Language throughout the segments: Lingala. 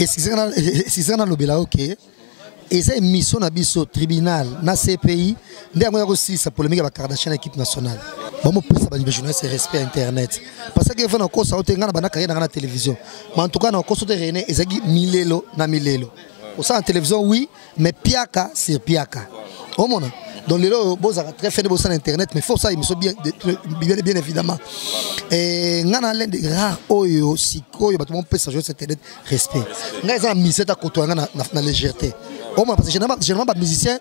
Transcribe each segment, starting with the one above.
Et si c'est un lobela ok. Et c'est une mission à biso tribunal, na CPI, ndé aussi sa polémique avec Kardashian équipe nationale. Bon moi ça va journaliste respect internet. Parce que il faut encore ça autant ngana bana carrière dans la télévision. Mais en tout cas na encore sauter René ezaki milelo na milelo. Au sein en télévision oui, mais piaka c'est piaka. Au monde. Donc les lots bozaka très fait de bosser internet mais faut ça ils me sont bien évidemment. Et ngana l'un des rares oyo siko yo bato peut s'ajouter cet internet respect. Ngana za mise ta koto ngana na légèreté. Oh parce que généralement ba musicien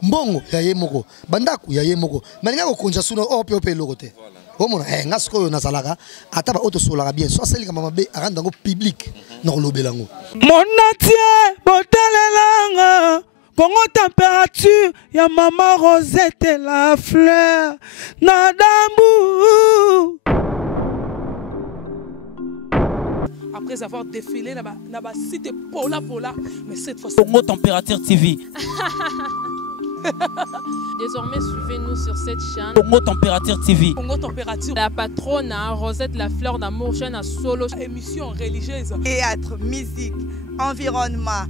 mbongo ya yemoko bandaku ya yemoko malinga ko konja suno ope lokote. Oh mon ngasko yo nazalaka ata ba auto solaka bien so seli kama mabe aranda ngo public na lobelango. Mon natie botalelanga Congo température, ya maman Rosette et la fleur, Nadambu. Après avoir défilé là-bas, c'était Pola, mais cette fois-ci. Congo Température TV. Désormais, suivez-nous sur cette chaîne. Congo Température TV. Congo Température. La patronne, Rosette, la fleur d'amour, chaîne à solo. Émission religieuse. Théâtre, musique, environnement.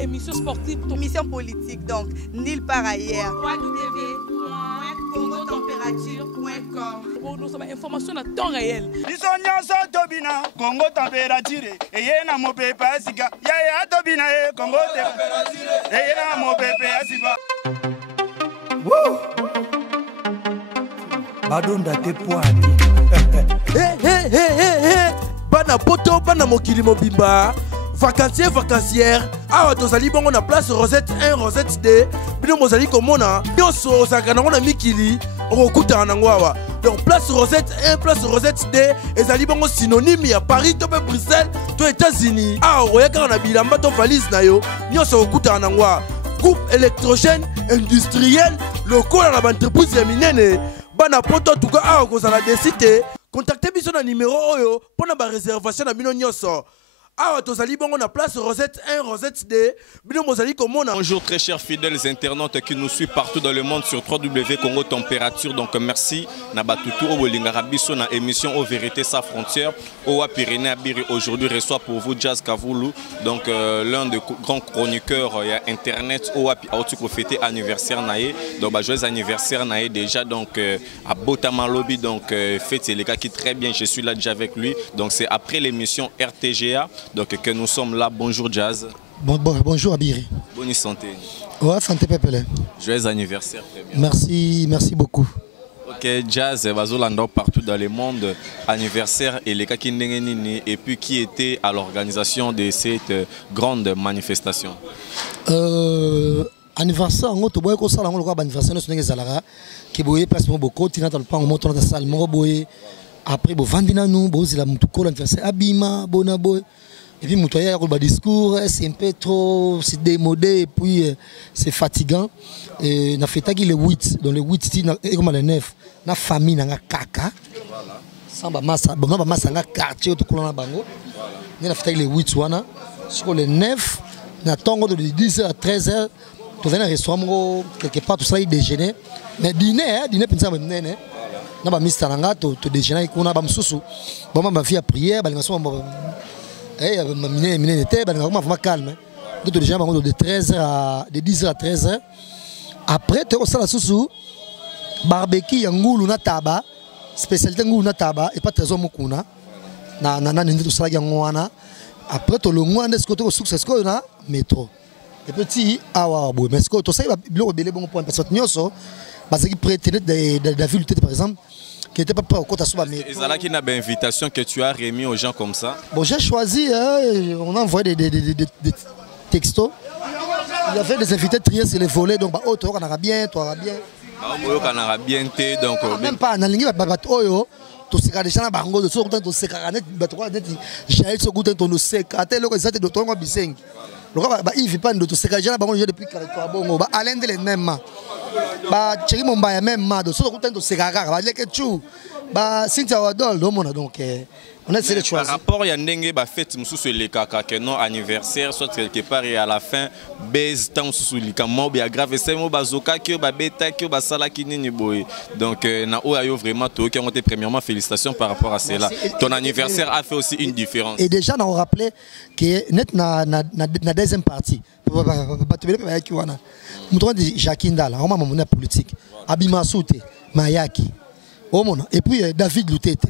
Émission sportive. Émission politique, donc, nulle part ailleurs. www.congotempérature.com. Pour nous, information à temps réel. Congo Température. Et y a mon pépé Asiga. Ya Tobina, Congo Température. Et y a mon pépé Asiga. Badonda te poani. Bana poto bana mokili mobimba. Vacancière. Awa tozali bongo na place Rosette 1, Rosette 2. Bino mozali komona. Nyonso osaka nango na mikili. Okuta nango awa. Donc place Rosette 1, place Rosette 2. Ezali bongo synonyme ya Paris to Bruxelles to États-Unis. Awa oyaka na bilamba to valise na yo. Nyonso okuta nango awa. Groupe électrogène industriel local dans l'entreprise minene bana poto tuko awa kozala desite contactez biso na numéro oyo pona ba réservation na bino nyonso. Ah, tozali bongo na place Rosette 1, Rosette 2. Bonjour très chers fidèles internautes qui nous suivent partout dans le monde sur www.congo température. Donc merci Nabatutu Obolingarabiso na émission au Verite sa frontière. Owa Pyrénées Abiri aujourd'hui reçoit pour vous Jazz Kavhulu. Donc l'un des grands chroniqueurs internet Owa Autu pour fêter anniversaire naé. Donc joyeux anniversaire naé déjà donc à Botama Lobby donc fête les gars qui très bien, je suis là déjà avec lui. Donc c'est après l'émission RTGA. Donc que nous sommes là. Bonjour Jazz. Bonjour Abiri. Bonne santé. Ouais, santé pépélé. Joyeux anniversaire. Très bien. Merci beaucoup. Ok, Jazz, Bazolando partout dans le monde. Anniversaire et les cas qui Ndenge et puis qui était à l'organisation de cette grande manifestation. Anniversaire, on a beaucoup de choses. On a anniversaire qui est place beaucoup. On a dans salle. Après, on a nous, on a anniversaire Abima, Bonaboy. Et puis, il y a un discours, c'est un peu trop démodé et puis c'est fatigant. Et on a fait le 8, dans le 8, et comme le 9, on a famille, on a caca. Sans massa, on a massa, on a quartier, on a fait le 8, sur le 9, on a tango de 10h à 13h, tu viens à un restaurant, quelque part, tout ça, il déjeuner. Mais dîner, c'est un dîner. On a mis ça tu déjeuner, on a mis ça. On a fait la prière, on a calme. Donc les gens de 13h à 10h à 13h. Après tu as la sous barbecue yangoulou na taba, spécialité ngoulou na taba et pas trésor mokuna. Na nindi tout ça yangoana. Après tu le ngouane ce que tu succès ko na métro. Et petit awa boy mais ce que tu sais bilo belé bon point parce que nyoso parce que prétendait de ville par exemple qui n'était pas prêt au côté à soi. Et ça là qui n'a pas invitation que tu as remis aux gens comme ça. Bon, j'ai choisi, on a envoyé des textos. Il y avait des invités triés sur les volets, donc oh, toi on aura bien, toi on aura bien. On aura bien donc. Même pas, dans l'ingé oyo, tu sais quand les gens bango de so tu sais quand net batwa net j'ai ce goût ton sais quand tel que ça te doit on biseng. Le gars bah il vit pas de tu sais quand les gens bango depuis 43 bongo bah alain de les mêmes. Bah chéri mon bail même ma de so goût ton sais quand bah les que tu bah Cynthia Wadol donc On a essayé de choisir. Par rapport à Ndenge, bah fête mususu le kaka que non anniversaire soit quelque part et à la fin base temps mususu likamo bien grave c'est mo bazoka que ba beta que ba sala kinini boy. Donc na o ayo vraiment to qui ont été premièrement félicitations par rapport à cela. Ton anniversaire a fait aussi une différence. Et déjà on rappelé que net na deuxième partie. Jakindala, on m'a politique. Abimisi, Mayaki. Et puis David Lutete.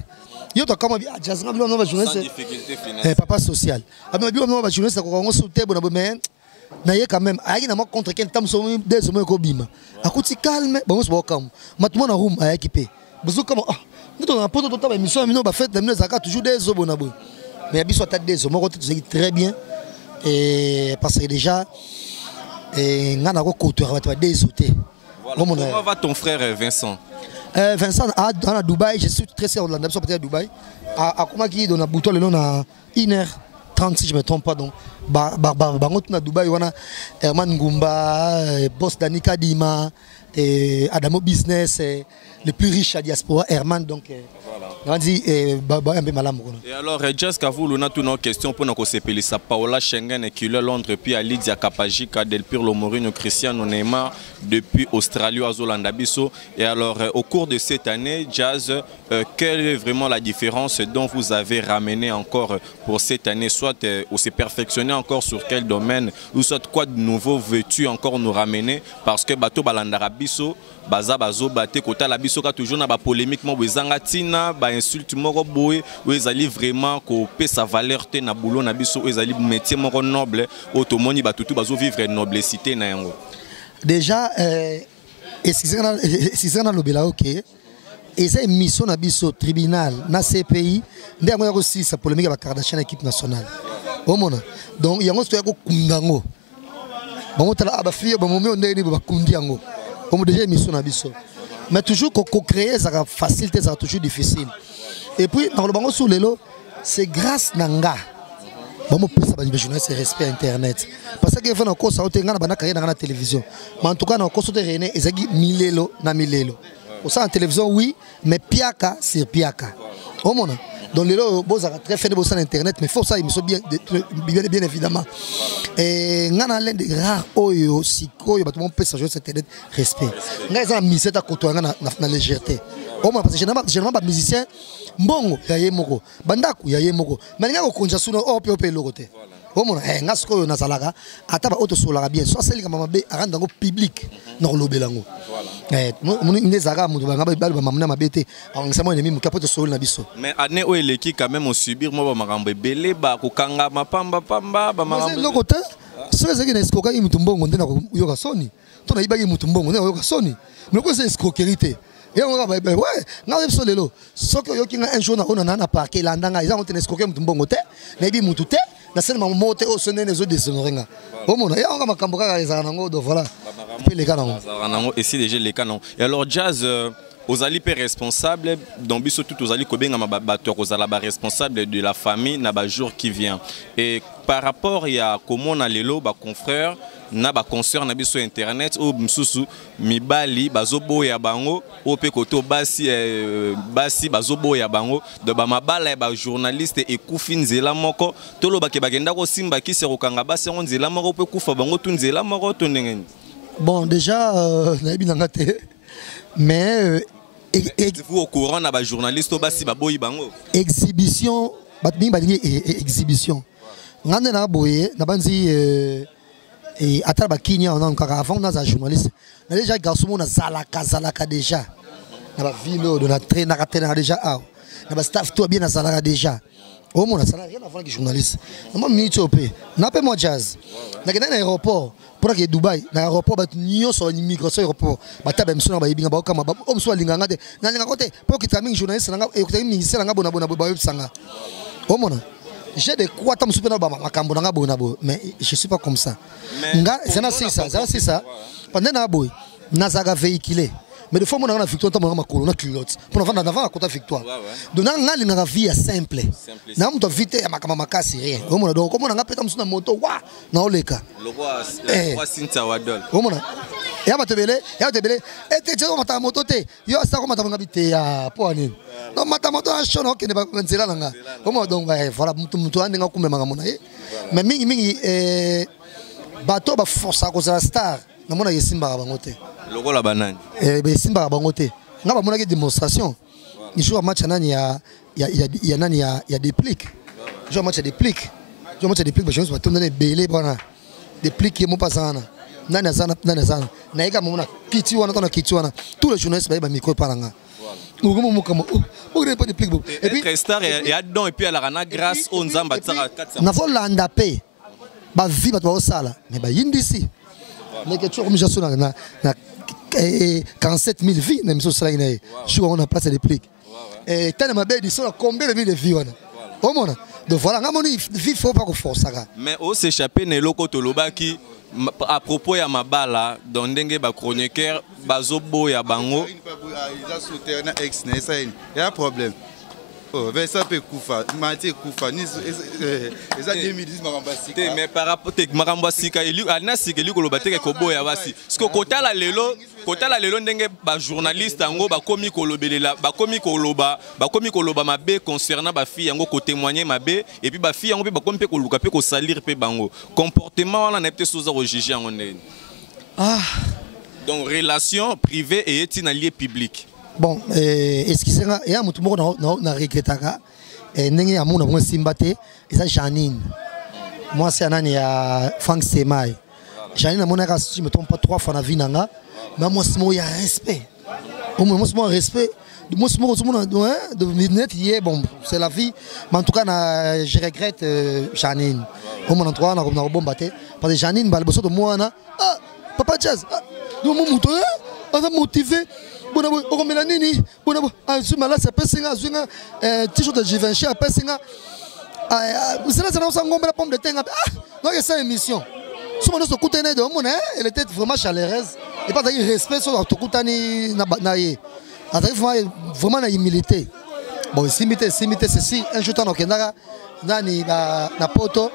Yo to comme jazz na bilo no journaliste difficulté financière papa social abi bilo no journaliste ko ngo souté bona mais na ye quand même ayaki na contre quel tam so des mo ko bima akuti calme bon so kam matuma na room ayaki pe bezo comme ah nous on a poto to ba émission no ba fête na zaka toujours des zo bona bo mais abi so tête des zo mo ko très bien et parce que déjà ngana ko koto ba des zoté. Comment va ton frère Vincent? Vincent à Dubaï, je suis très sûr de la peut-être à Dubaï. À comment qui donne un bouton le nom à 1h30 si je me trompe pas donc. À Dubaï on a Herman Ngumba, boss Danika Dima, Adamo Business, le plus riche à diaspora Herman donc. On dit et alors Just Kavhulu na toutes nos questions pour nous sepeli sa Paola Schengen et qui le Londres puis à Lydia Kapajika Del Pirlo Morino Cristiano Neymar depuis Australie à Zolanda Bisso. Et alors au cours de cette année Jazz quelle est vraiment la différence dont vous avez ramené encore pour cette année, soit ou s'est perfectionné encore sur quel domaine ou soit quoi de nouveau veux-tu encore nous ramener parce que bateau balandara biso baza bazo baté kota la biso ka toujours na ba polémique mo bezanga tina ba insulte moko boy ou ezali vraiment ko pe sa valeur te na boulot na biso ezali métier moko noble automoni batutu bazo vivre noblecité na yango déjà excusez-moi lobela OK et c'est mission na biso tribunal na CPI ndenge ko si sa polémique ba Kardashian équipe nationale omona donc yango to ko kundango bon tala aba fiye ba momi ondeni ba kundi yango comme déjà mission na biso mais toujours qu'on crée ça facilité ça toujours difficile et puis dans le bango sur lelo c'est grâce nanga bon mo pesa ba journaliste respect internet parce que fait na ko ça otenga na bana carrière na télévision mais en tout cas na ko sote rené ezaki milelo na milelo au sein en télévision oui mais piaka c'est piaka au monde donc les gens bon ça très fait de bosser internet mais faut ça ils me sont bien évidemment et ngana l'un des rares oyo sikoyo bato mon peut ça jouer cet internet respect ngana mise ta koto ngana na légèreté au moins parce que généralement ba musicien mbongo ya yemoko bandaku ya yemoko mais ngako konja suno ope lokote au moins ngasko na salaka ataba auto solaka bien soit celle comme mabe aranda ngo public na lobelango mon ndezaka mutu banga ba mamuna mabete angisa mo ennemi mukapoto sol na biso mais année o eleki quand même on subir mo ba makambo ebele ba kokanga mapamba pamba ba makambo lokota so ezaki na escoka mutu mbongo ndena yoka soni to na ibaki mutu mbongo ndena yoka soni mais ko c'est escroquerie te et on va ouais ngale biso lelo soko yoki nga un jour na ona na parquet landanga ils ont escroquer mutu mbongo te na ibi mutu te na sene mamote o sonne les autres déshonorenga au monde ya nga makambo kaka ezana ngo do voilà puis les canons et si déjà les canons et alors Jazz aux alliés responsables donc biso tout aux alliés kobenga mabato aux alaba responsable de la famille na ba jour qui vient et par rapport il y a comment on a lelo ba confrère na ba concert na biso internet ou msusu mibali bazobo ya bango o pe koto basi bazobo ya bango de ba mabala ba journaliste et kufinzela moko tolo ba ke bagenda ko simba ki se kokanga basi nzela moko pe kufa bango tunzela moko to ndenge bon déjà na binanga te mais vous au courant na ba journaliste basi baboyi bango exhibition batmi balingi exhibition ngane na boye na banzi et atala bakinya on a avant na za journaliste na déjà garçon na zalaka déjà na ba ville de na train na déjà na ba staff tout bien na zalaka déjà au monde ça n'a rien à voir avec journaliste moi mitopé na pe moi Jazz na kena na aéroport pour que Dubaï na aéroport ba nyo so immigration aéroport ba tabe msona ba yibinga ba kama ba omso linganga te na linga kote pour que taming journaliste na e ko ministère na bona ba yebsanga au monde j'ai des quoi tam super na ba makambo na bona bo mais je suis pas comme ça nga c'est ça pendant na boy na zaga véhiculé mais des fois on a une victoire on a ma colonne culotte pour avant d'avant à côté victoire donc na linga vie simple na mto vite ya makama makasi rien on donc comme on a peut-être na moto wa na oleka le roi Sinta Wadol Et à Matebele, et tu es en moto, yo ça comme ta ngabité ya poani. Non matamoto a chono qui ne va pas nzela langa. Comment donc voilà mutu ande ngakuma manga monaye. Mais mingi bato ba force à cause de la star. Na mona yesimba bango te. Logo la banane. Be simba bango te. Ngaba mona ki démonstration. Il joue un match nani ya déplique. Joue un match déplique. Joue un match déplique, je vais te donner belé bana. Déplique qui mo pas sana. Nani azana na eka mona kiti wana tous les journalistes ba micro paranga. Ngomo mukamo. O pas déplique. Et puis star et adon et puis à la rana grâce au nzamba tsara 400. Na volanda pe. Ba vie ba to sala mais ba yindisi. Mais que tu comme je suis na 47 000 vies na miso sala ina. Je on a place déplique. Et tellement belle ils sont combien de vies wana. Au monde. Donc voilà, ngamoni vie faut pas qu'on force ça. Mais au s'échapper ne loko toloba qui à propos ya mabala dans Ndenge ba chroniqueur bazobo ya bango ils a sauté na ex na ça il y a un problème. Oh Vincent peut kufa Mathieu kufa ni eza 2010 marambasika mais par rapport te marambasika eli alina sikeli koloba te ko boya basi parce que kotala lelo Ndenge ba journaliste ngo ba komi kolobelela ba komi koloba mabe concernant ba fille ngo ko témoigner mabe et puis ba fille ngo ba komi pe koluka pe ko salir pe bango comportement wana na peut soza ko juger ngo ndeni donc relation privée et est lié public. Bon, excusez-moi, il y a un mot na regretaka Ndenge ya mona bon simbate eza Janine. Moi c'est anani ya Frank Semai. Janine na mona ka si je me trompe pas 3 fois na vie nanga, mais moi c'est il y a respect. Au moins moi respect. Moi de midnight hier bon, c'est la vie, mais en tout cas je regrette Janine. Au moins en 3 na bombaté parce que Janine ba le bosso de moi na papa jazz. Nous mon moto on a motivé. Bon, on a nini. Bon, là c'est pas singa, singa. T-shirt de Givenchy, après singa. C'est là, c'est là, on a la pomme de terre. Non, il y a ça émission. Si on a ce coup de nez, elle était vraiment chaleureuse. Et pas d'ailleurs respect sur le coup de nez, naïe. Vraiment la humilité. Bon, simité, ceci. Un jour, on a kendaga, nani na poto.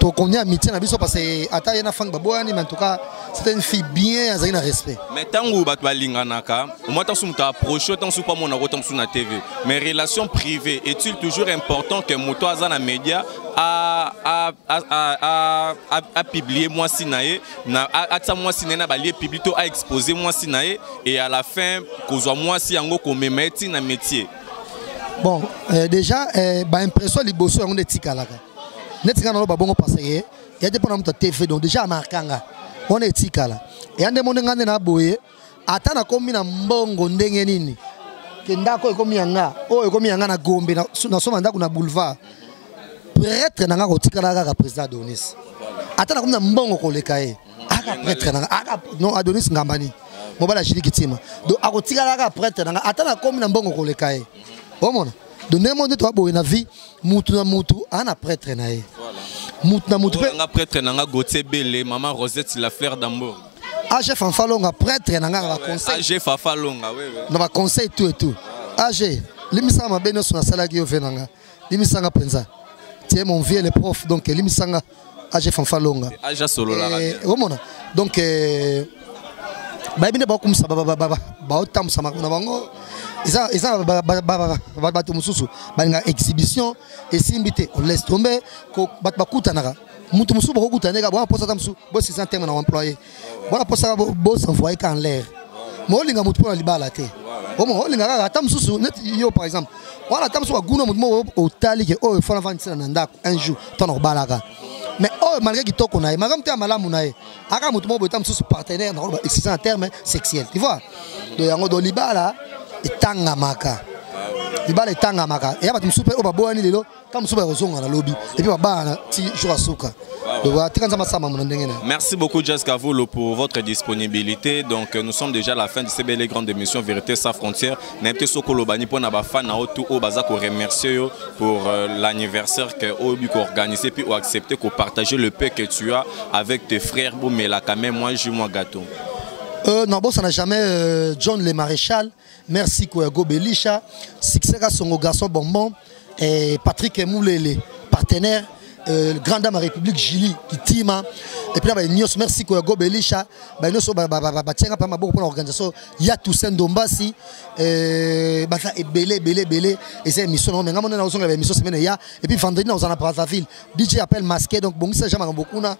To connaît amitié na biso parce que ata yana fang babouani mais en tout cas c'était une fille bien avec un respect. Mais tango bat balinganaka, moi tant sou ta approche tant sou pas mon tant sou na TV. Mais relation privée est-il toujours important que moto azana média a publier moi sinaé na atsa moi sinena ba lié public to a exposer moi sinaé et à la fin kozwa moi si yango ko memeti na métier. Bon, déjà ba impression liboso on etikalaka. Netika na babongo parce que il y a des problèmes de TV donc déjà markanga on est tikala et ande monde ngane na boye atana komi na mbongo ndenge nini kendako ekomi yanga o ekomi yanga na Gombe na soma ndako na boulevard prêtre nanga ko tikala ka président Adonis atana komi na mbongo ko lekaye aka prêtre nanga aka non Adonis ngambani mobala shiri kitima donc ako tikala ka prêtre nanga atana komi na mbongo ko lekaye omona. Donc n'importe toi boy na vie mutu na mutu ana prêtre na ye mutu na mutu nga prêtre na nga Gauthier Bele maman Rosette la fleur d'amour chef en falonga prêtre na nga va conseil chef en falonga oui na va conseil tout et tout limisa ma beno sona sala ki ovenanga limisa nga penza tie mon vieux le prof donc limisa nga chef en falonga solo la omona donc ba bine ba kumsa ba otamsa na bango ils ont mususu balinga exhibition et simbité on laisse tomber ko bakutanaka mutu mususu bakutaneka bon posa tamsu bo 600 terme na employé bon posa bo s'envoyer en l'air mo linga mutu pour libala te o mo linga ka tamsusu net yo par exemple wala tamsu ba guna mutu mo otali ke o fona vantsina na ndako un jour tono balaka mais oh malgré qu'il toque on a magam te malamu na ye aka mutu mo bo tamsusu partenaire na ba 600 terme sexuel tu vois de yango do libala etanga maka libala etanga maka et ba tumsupe o ba boani lelo tam supe rozonga na lobby et puis ba bana ti jour asuka donc tikanza masama mon ndenge na. Merci beaucoup Jazz Kavhulu pour votre disponibilité. Donc nous sommes déjà à la fin de cette belle et grande émission Vérité sans frontières. N'importe sokolo bani pour na ba fan na otu o bazako remercier pour l'anniversaire que obi ko organisé puis ou accepter ko partager le pain que tu as avec tes frères Boumela quand même moi je moi gâteau. Non bon ça n'a jamais John le maréchal. Merci Koyago Belisha, Succès à son garçon bonbon et Patrick Moulele, partenaire grande dame République Gili qui tima et puis là merci ko go belisha ba nyos ba tienga pa maboko pour l'organisation ya Toussaint Dombasi ba ça belé et c'est émission non mais ngamo na osonga émission semaine ya et puis vendredi on en a parlé ville DJ appelle masqué donc bon ça jamais beaucoup na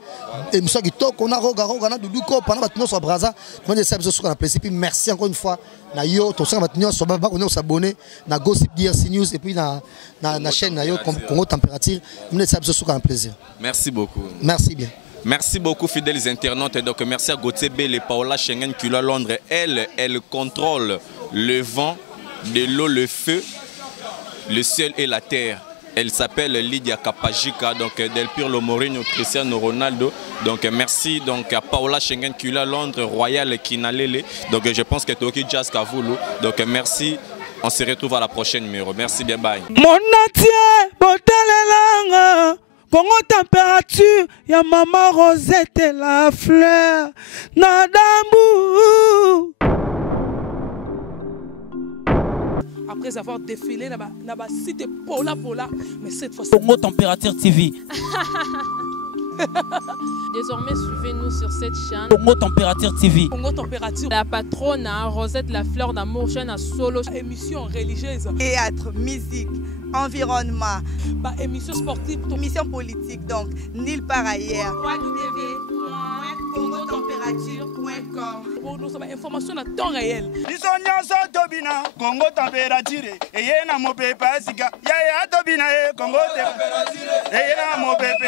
émission qui toque on a roga na duduko pendant ba nyos braza moi je sais sur la plaisir puis merci encore une fois na yo to ça ba nyos ba on s'abonner na Gossip DRC News et puis na chaîne na yo Congo Température on est sur un plaisir. Merci beaucoup. Merci bien. Merci beaucoup fidèles internautes et donc merci à Gauthier Bell et Paola Schengen qui à Londres. Elle contrôle le vent, de l'eau, le feu, le ciel et la terre. Elle s'appelle Lydia Kapajika, donc Del Pirlo Mourinho, Cristiano Ronaldo. Donc merci donc à Paola Schengen qui à Londres, Royal Kinalele. Donc je pense que Toki Jazz Kavhulu. Donc merci. On se retrouve à la prochaine numéro. Merci bien, bye. Mon atier, botalelanga. Congo température, ya maman Rosette et la fleur. Nadambu. Après avoir défilé, n'a cité Pola, mais cette fois Congo Température TV. Désormais, suivez-nous sur cette chaîne. Congo Température TV. Congo Température. La patronne, Rosette, la fleur d'amour, chaîne à solo. Émission religieuse. Théâtre, musique, environnement. Émission sportive. Émission politique, donc, nulle part ailleurs. www.congotempérature.com. Pour nous avoir information à temps réel. Congo Température. Et y a mon pépé, Congo Température. Et y a mon pépé,